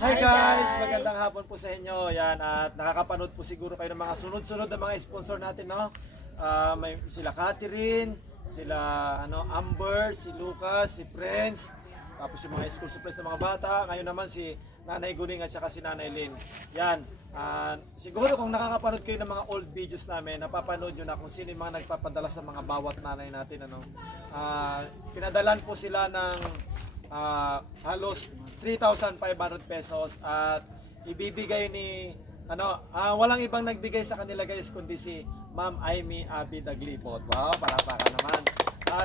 Hi guys! Magandang hapon po sa inyo. Yan, at nakakapanood po siguro kayo ng mga sunod-sunod na mga sponsor natin, no? May sila Catherine, sila Amber, si Lucas, si Prince, tapos yung mga school supplies ng mga bata. Ngayon naman si Nanay Guning at saka si Nanay Lynn. Yan, siguro kung nakakapanood kayo ng mga old videos namin, napapanood nyo na kung sino yung mga nagpapadala sa mga bawat nanay natin. Pinadalan po sila ng halos 3,500 pesos at ibibigay ni walang ibang nagbigay sa kanila guys kundi si Ma'am Amy Abby Daglibot. Wow, palakpakan naman.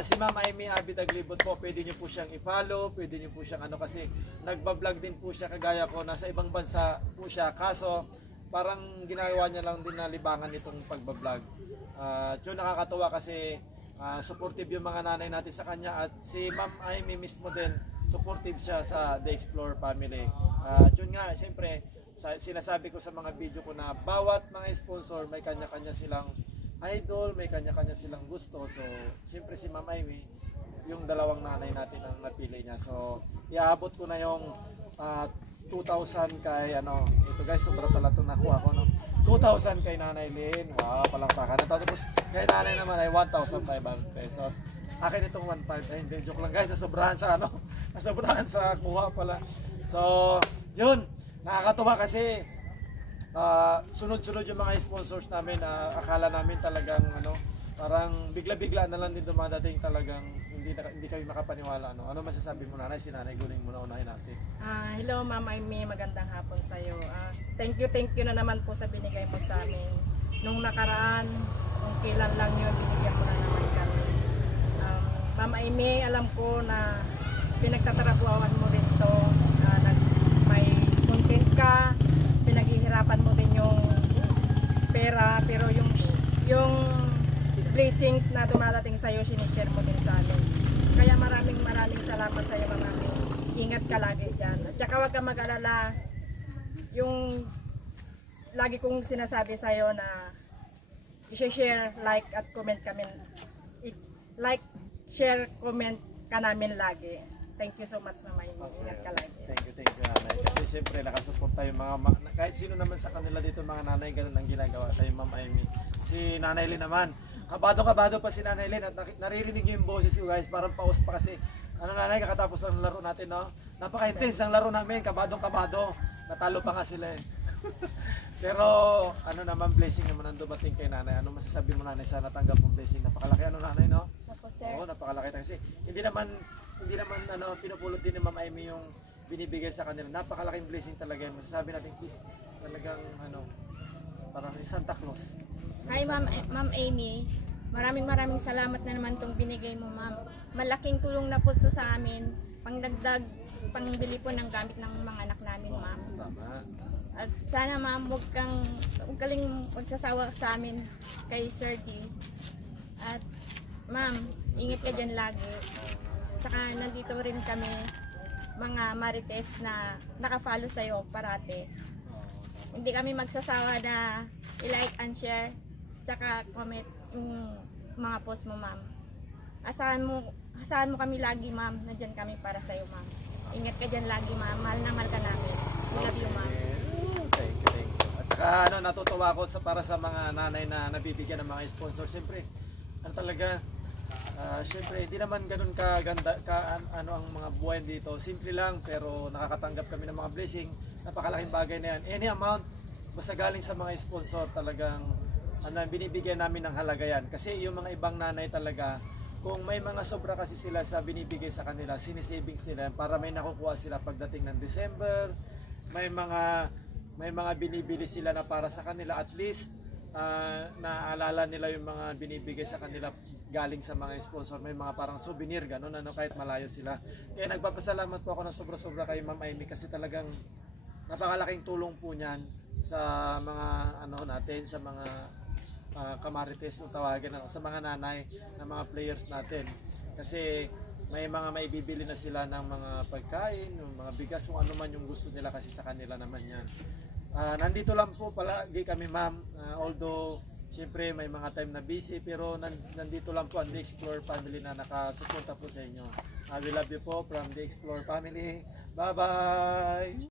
Si Ma'am Amy Abby Daglibot po, pwede niyo po siyang i-follow, pwede niyo po siyang kasi nagba-vlog din po siya kagaya ko, nasa ibang bansa po siya, kaso parang ginagawa niya lang din na libangan itong pagba-vlog. Yun, nakakatuwa kasi supportive yung mga nanay natin sa kanya, at si Ma'am Amy mismo din supportive siya sa The Explore family. Yun nga, siyempre sinasabi ko sa mga video ko na bawat mga sponsor may kanya-kanya silang idol, may kanya-kanya silang gusto. So siyempre si Ma'am Amy, yung dalawang nanay natin ang napili niya. So iaabot ko na yung 2,000 kay ito guys, sobra pala ito nakuha ko, no? 2,000 kay Nanay Lynn. Wow, palakpakan. Tapos kay nanay naman ay 1,500 pesos. Akin itong 1,500. Ay, hindi, joke lang guys, nasobrahan sa nasobrahan sa kuha pala. So yun, nakakatuwa kasi sunod-sunod yung mga sponsors namin. Akala namin talagang parang bigla-bigla na lang din dumadating, talagang hindi kami makapaniwala. Ano masasabi mo, Nanay? Si Nanay Guning muna unahin natin. Hello Ma'am Amy, magandang hapon sa iyo. Thank you na naman po sa binigay mo sa amin. Nung nakaraan, kung kailan lang yun, binigyan mo na naman kami. Ma'am Amy, alam ko na pinagtatrabuhan mo rin to. May content ka, pinaghihirapan mo din yung pera, pero yung blessings na dumadating sa iyo, sinishare mo din sa amin. Kaya maraming salamat sa iyo, Ma'am Amy. Ingat ka lagi dyan. At saka huwag ka mag-alala. Yung lagi kong sinasabi sa iyo na i-share, like at comment kami. Like, share, comment ka namin lagi. Thank you so much, Ma'am Amy. Ingat ka lagi. Thank you Nanay. Kasi siyempre nakasuporta yung mga kahit sino naman sa kanila dito, mga nanay, ganun ang ginagawa tayo, Ma'am Amy. Si Nanay Lynn naman, kabado pa si Nanay Lynn, at naririnig niyo yung boses ko guys, parang paus pa kasi Nanay, kakatapos ng laro natin, no? Napaka-intense ang laro namin, kabado, natalo pa nga sila eh. Pero naman, blessing naman ang dumating kay Nanay. Ano masasabi mo, Nanay, sa natanggap mong blessing? Napakalaki Nanay, no? Opo, sir. Oo, napakalaki kasi hindi naman pinupulot din ni Ma'am Amy yung binibigay sa kanila. Napakalaking blessing talaga yun. Masasabi natin, please, talagang parang Santa Claus. Hi Ma'am Amy, maraming salamat na naman tong binigay mo, Ma'am. Malaking tulong na po to sa amin, pangdagdag, pangbili po ng gamit ng mga anak namin, Ma'am. Tama. At sana, Ma'am, huwag kaling magsasawa sa amin kay Sir D. At Ma'am, ingat ka dyan lagi. Saka nandito rin kami, mga marites na nakafollow sa'yo parate. Hindi kami magsasawa na i-like and share, tsaka comment yung mga post mo, Ma'am. Asahan mo kami lagi, Ma'am. Nandiyan kami para sa iyo, Ma'am. Ingat ka dyan lagi, Ma'am. Mahal na mahal ka namin. We love you, Ma'am. Thank you. At saka natutuwa ako para sa mga nanay na nabibigyan ng mga sponsor. Siyempre, talaga, siyempre, hindi naman ganun kaganda ang mga buhay dito. Simple lang, pero nakakatanggap kami ng mga blessing. Napakalaking bagay na yan. Any amount, basta galing sa mga sponsor, talagang binibigyan namin ng halaga yan. Kasi yung mga ibang nanay talaga, kung may mga sobra kasi sila sa binibigay sa kanila, sinisavings nila para may nakukuha sila pagdating ng December. May mga binibili sila na para sa kanila, at least naaalala nila yung mga binibigay sa kanila galing sa mga sponsor. May mga parang souvenir, ganun, kahit malayo sila. Kaya nagpapasalamat po ako ng sobra-sobra kay Ma'am Amy, kasi talagang napakalaking tulong po niyan sa mga natin, sa mga kamarites o tawagin sa mga nanay na mga players natin. Kasi may mga maibibili na sila ng mga pagkain, ng mga bigas, kung ano man yung gusto nila, kasi sa kanila naman yan. Nandito lang po palagi kami, Ma'am, although siyempre may mga time na busy, pero nandito lang po ang The Explore family na nakasuporta po sa inyo. We love you po from The Explore family. Bye-bye!